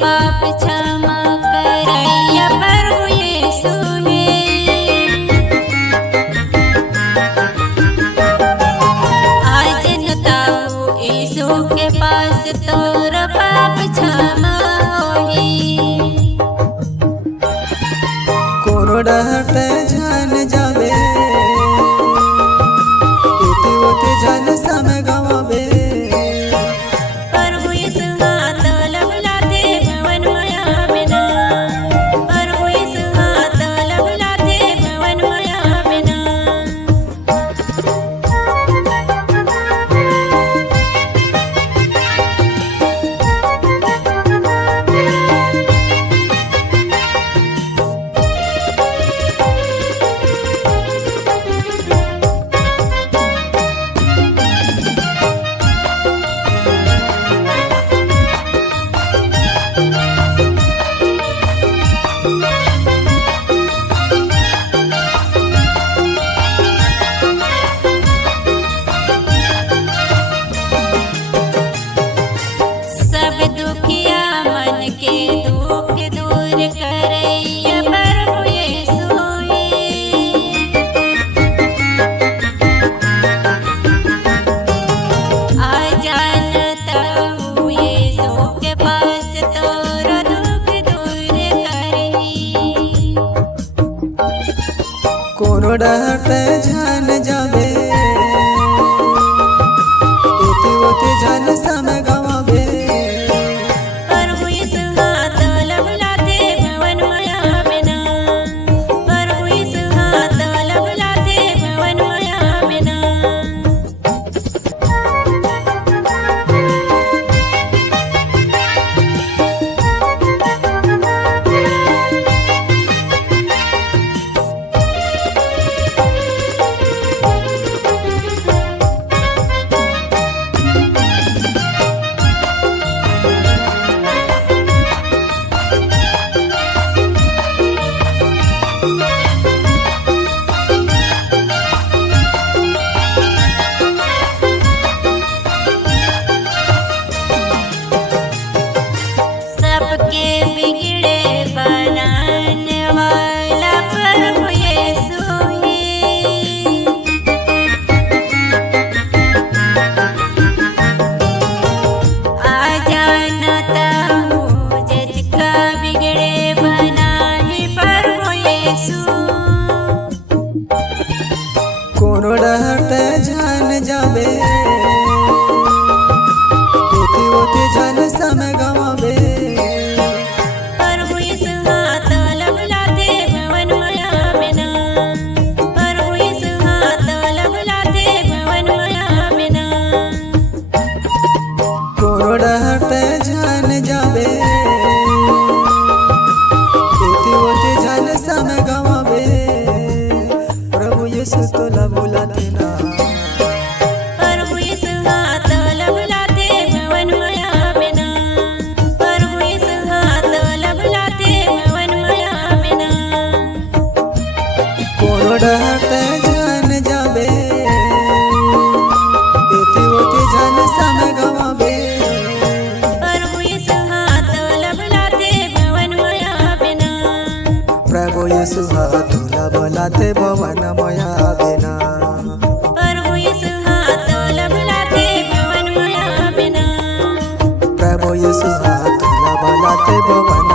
पाप क्षमा करैया प्रभु यीशु हे। आज नताऊ यीशु के पास तोर पाप क्षमा होही। कोनो डरते जान जावे इति ओते जान समय गवावे। प्रभु यीशु हाथ लबलाते भवन माया बिना। प्रभु यीशु हाथ लबलाते भवन माया बिना। सब दुखिया मन के दुख दूर करैया प्रभु यीशु हे। आ जानताऊ यीशु के पास तोर दुख दूर करही। कोनो डरते जान जावे इति ओते जान समय गवावे। प्रभु यीशु हाथ लबलाते भवन माया बिना। प्रभु यीशु हाथ लबलाते भवन माया बिना। सबके बिगड़े बनाने वाला प्रभु यीशु हे। आ जानताऊ जिसका बिगड़े बनाए प्रभु यीशु। कोनो डरते जान जावे इति ओते जान समय गवावे। प्रभु यीशु हाथ लबलाते भवन माया बिना। प्रभु यीशु हाथ लबलाते भवन माया बिना। कोनो डरते जान जावे इति ओते जान समय गवावे। प्रभु यीशु तोला बुलाते ना। प्रभु यीशु हाथ लबलाते भवन माया बिना। प्रभु यीशु हाथ लबलाते भवन माया बिना। कोनो डरते जान जावे इति ओते जान समय गवावे। प्रभु यीशु हाथ लबलाते भवन माया बिना। प्रभु यीशु हाथ लबलाते भवन माया बिना। प्रभु यीशु हाथ लबलाते भवन माया बिना। प्रभु यीशु हाथ लबलाते भवन